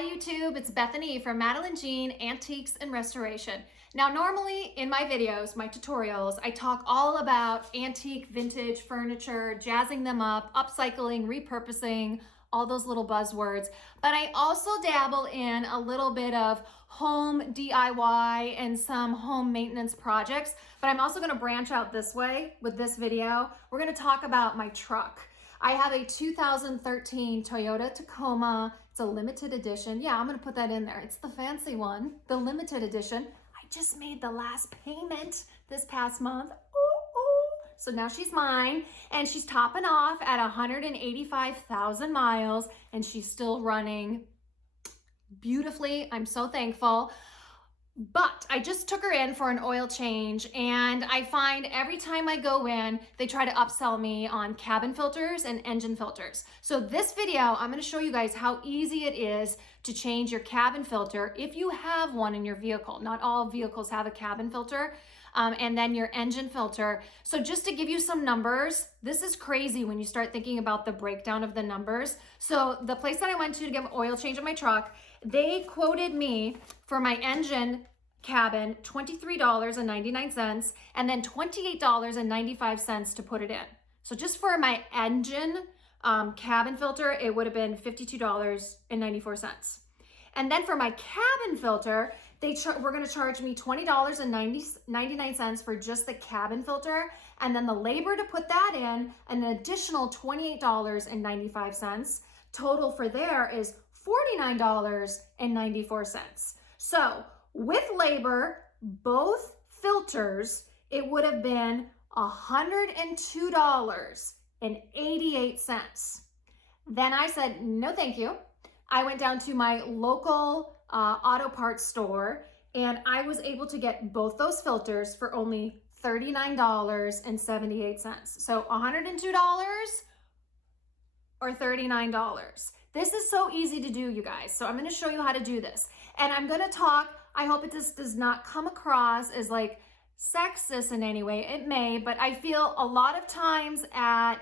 Hi YouTube, it's Bethany from Madeline Jean Antiques and Restoration. Now normally in my videos, my tutorials, I talk all about antique vintage furniture, jazzing them up, upcycling, repurposing, all those little buzzwords. But I also dabble in a little bit of home DIY and some home maintenance projects. But I'm also gonna branch out this way with this video. We're gonna talk about my truck. I have a 2013 Toyota Tacoma. It's a limited edition. Yeah, I'm gonna put that in there. It's the fancy one, the limited edition. I just made the last payment this past month. So now she's mine, and she's topping off at 185,000 miles, and she's still running beautifully. I'm so thankful. But I just took her in for an oil change, and I find every time I go in, they try to upsell me on cabin filters and engine filters. So this video, I'm going to show you guys how easy it is to change your cabin filter if you have one in your vehicle. Not all vehicles have a cabin filter. And then your engine filter. So just to give you some numbers, this is crazy when you start thinking about the breakdown of the numbers. So the place that I went to get an oil change on my truck, they quoted me for my engine cabin $23.99 and then $28.95 to put it in. So just for my engine cabin filter, it would have been $52.94. And then for my cabin filter, we're going to charge me $20.99 for just the cabin filter, and then the labor to put that in, an additional $28.95. Total for there is $49.94. So with labor, both filters, it would have been $102.88. Then I said, no, thank you. I went down to my local auto parts store, and I was able to get both those filters for only $39.78. So $102 or $39. This is so easy to do, you guys. So I'm going to show you how to do this. And I'm going to talk, I hope it just does not come across as like sexist in any way. It may, but I feel a lot of times at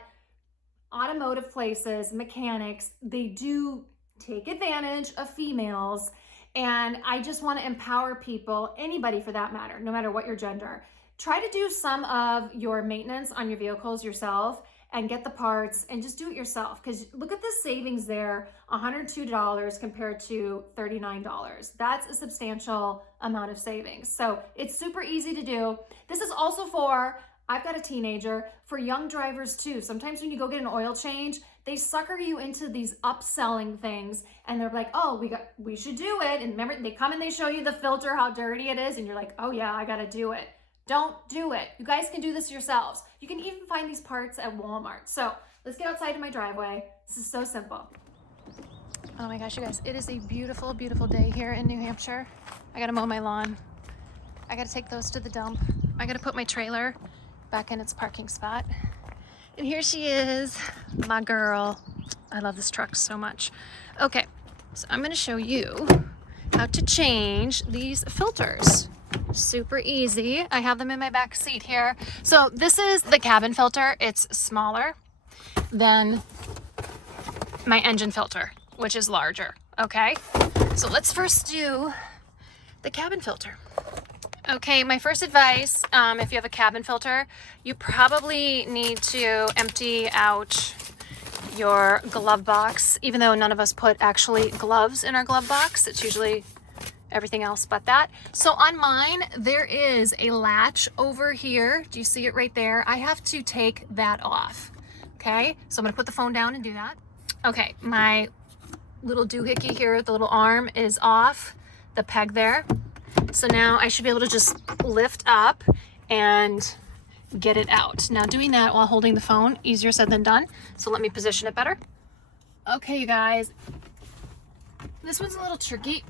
automotive places, mechanics, they do take advantage of females. And I just want to empower people, anybody for that matter, no matter what your gender. Try to do some of your maintenance on your vehicles yourself and get the parts and just do it yourself. Because look at the savings there, $102 compared to $39. That's a substantial amount of savings. So it's super easy to do. This is also for, I've got a teenager, for young drivers too. Sometimes when you go get an oil change, they sucker you into these upselling things, and they're like, oh, we should do it. And remember, they come and they show you the filter, how dirty it is, and you're like, oh yeah, I gotta do it. Don't do it. You guys can do this yourselves. You can even find these parts at Walmart. So let's get outside of my driveway. This is so simple. Oh my gosh, you guys, it is a beautiful, beautiful day here in New Hampshire. I gotta mow my lawn. I gotta take those to the dump. I gotta put my trailer back in its parking spot. And here she is, my girl. I love this truck so much. Okay, so I'm gonna show you how to change these filters. Super easy. I have them in my back seat here. So this is the cabin filter. It's smaller than my engine filter, which is larger, okay? So let's first do the cabin filter. Okay, my first advice, if you have a cabin filter, you probably need to empty out your glove box, even though none of us put actually gloves in our glove box. It's usually everything else but that. So on mine, there is a latch over here. Do you see it right there? I have to take that off, okay? So I'm gonna put the phone down and do that. Okay, my little doohickey here, the little arm is off, the peg there. So now I should be able to just lift up and get it out. Now doing that while holding the phone, easier said than done. So let me position it better. Okay, you guys, this one's a little tricky.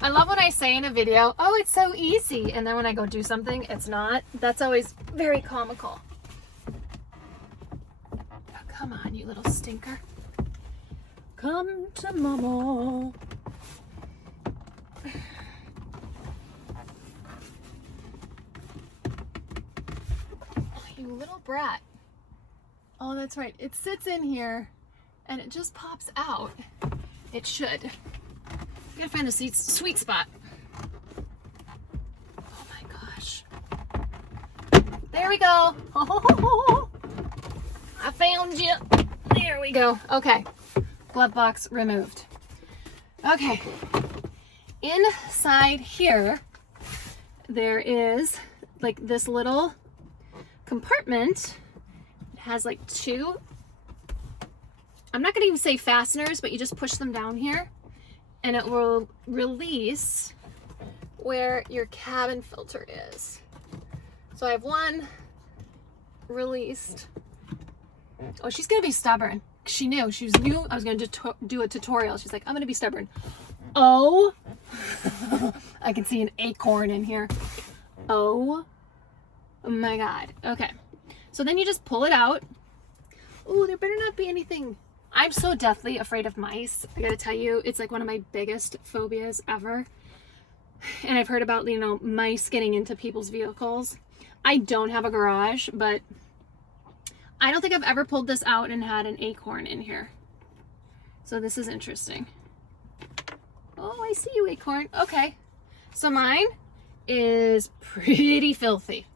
I love when I say in a video, oh, it's so easy. And then when I go do something, it's not. That's always very comical. Oh, come on, you little stinker. Come to mama. You little brat. Oh, that's right. It sits in here and it just pops out. It should. I gotta find the sweet spot. Oh my gosh. There we go. Oh, I found you. There we go. Okay. Glove box removed. Okay. Inside here, there is like this little compartment. It has like two, I'm not gonna even say fasteners, but you just push them down here and it will release where your cabin filter is. So I have one released. Oh, she's gonna be stubborn. She knew I was gonna do a tutorial. She's like, I'm gonna be stubborn. Oh, I can see an acorn in here. Oh my God. Okay. So then you just pull it out. Oh, there better not be anything. I'm so deathly afraid of mice. I gotta tell you, it's like one of my biggest phobias ever. And I've heard about, you know, mice getting into people's vehicles. I don't have a garage, but I don't think I've ever pulled this out and had an acorn in here. So this is interesting. Oh, I see you, acorn. Okay. So mine is pretty filthy.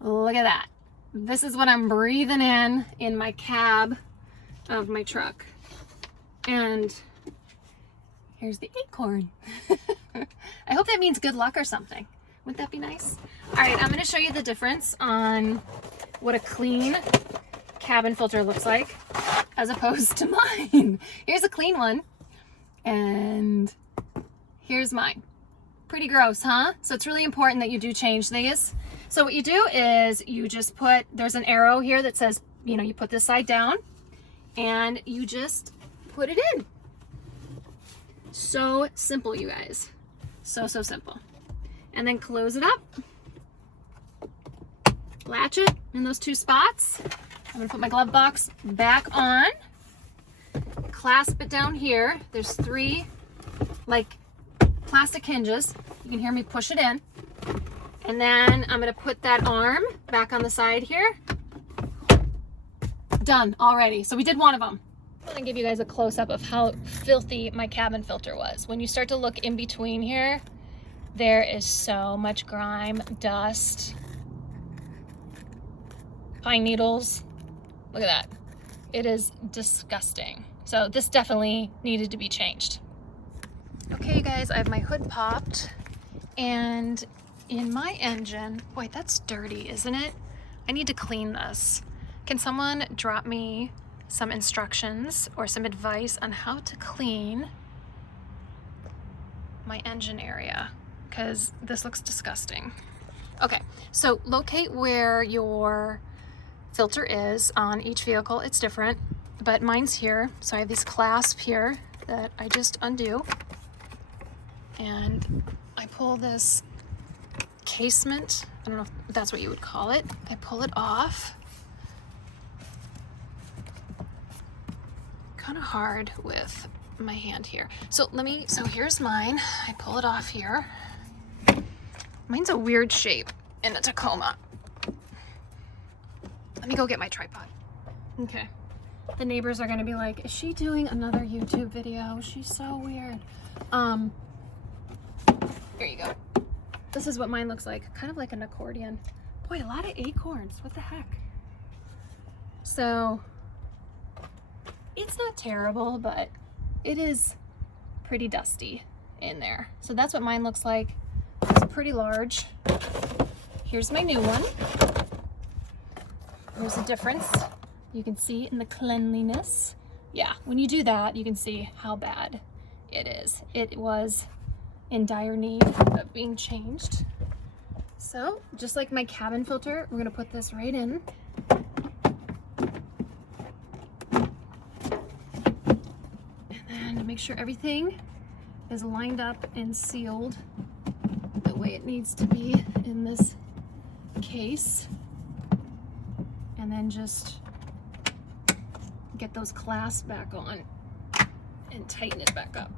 Look at that. This is what I'm breathing in my cab of my truck. And here's the acorn. I hope that means good luck or something. Wouldn't that be nice? All right, I'm going to show you the difference on what a clean cabin filter looks like as opposed to mine. Here's a clean one and here's mine. Pretty gross, huh? So it's really important that you do change these. So what you do is you just put, there's an arrow here that says, you know, you put this side down and you just put it in. So simple, you guys. So simple. And then close it up. Latch it in those two spots. I'm gonna put my glove box back on. Clasp it down here. There's three like plastic hinges. You can hear me push it in. And then I'm gonna put that arm back on the side here. Done already. So we did one of them. I'm gonna give you guys a close-up of how filthy my cabin filter was. When you start to look in between here, there is so much grime, dust, pine needles. Look at that. It is disgusting. So this definitely needed to be changed. Okay, you guys, I have my hood popped, and in my engine, boy, that's dirty, isn't it? I need to clean this. Can someone drop me some instructions or some advice on how to clean my engine area? Because this looks disgusting. Okay, so locate where your filter is on each vehicle. It's different, but mine's here. So I have these clasps here that I just undo. And I pull this casement, I don't know if that's what you would call it. I pull it off. Kind of hard with my hand here. So here's mine. I pull it off here. Mine's a weird shape in a Tacoma. Let me go get my tripod. Okay. The neighbors are gonna be like, is she doing another YouTube video? She's so weird. Here you go. This is what mine looks like. Kind of like an accordion. Boy, a lot of acorns. What the heck? So, it's not terrible, but it is pretty dusty in there. So that's what mine looks like. It's pretty large. Here's my new one. There's a difference. You can see in the cleanliness. Yeah, when you do that, you can see how bad it is. It was in dire need of being changed. So, just like my cabin filter, we're gonna put this right in. And then make sure everything is lined up and sealed the way it needs to be in this case. And then just get those clasps back on and tighten it back up.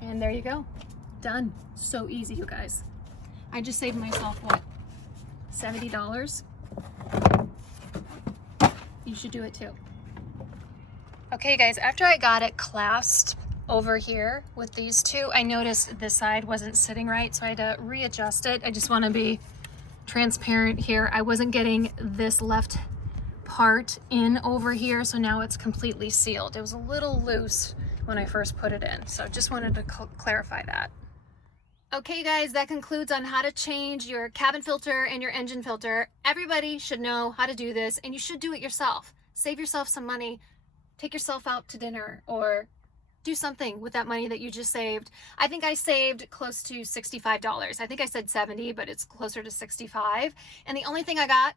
And there you go. Done. So easy, you guys. I just saved myself, what, $70. You should do it too. Okay guys, after I got it clasped over here with these two, I noticed this side wasn't sitting right, so I had to readjust it. I just want to be transparent here. I wasn't getting this left part in over here, so now it's completely sealed. It was a little loose when I first put it in, so just wanted to clarify that. Okay guys, that concludes on how to change your cabin filter and your engine filter. Everybody should know how to do this, and you should do it yourself. Save yourself some money, take yourself out to dinner, or do something with that money that you just saved. I think I saved close to $65. I think I said 70, but it's closer to 65. And the only thing I got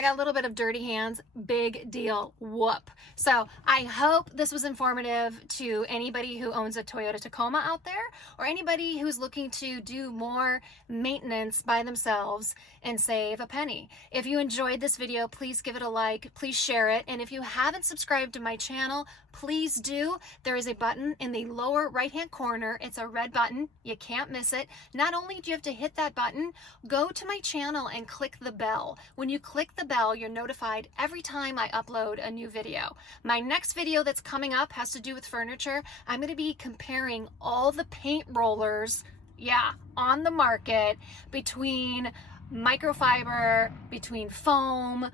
a little bit of dirty hands. Big deal. Whoop. So I hope this was informative to anybody who owns a Toyota Tacoma out there, or anybody who's looking to do more maintenance by themselves and save a penny. If you enjoyed this video, please give it a like, please share it. And if you haven't subscribed to my channel, please do. There is a button in the lower right-hand corner. It's a red button. You can't miss it. Not only do you have to hit that button, go to my channel and click the bell. When you click the bell, you're notified every time I upload a new video. My next video that's coming up has to do with furniture. I'm going to be comparing all the paint rollers, on the market, between microfiber, between foam,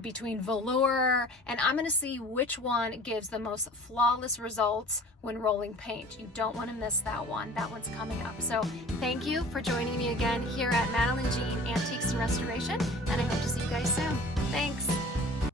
between velour, and I'm going to see which one gives the most flawless results when rolling paint. You don't want to miss that one. That one's coming up. So thank you for joining me again here at Madeline Jean Antiques Restoration, and I hope to see you guys soon. Thanks.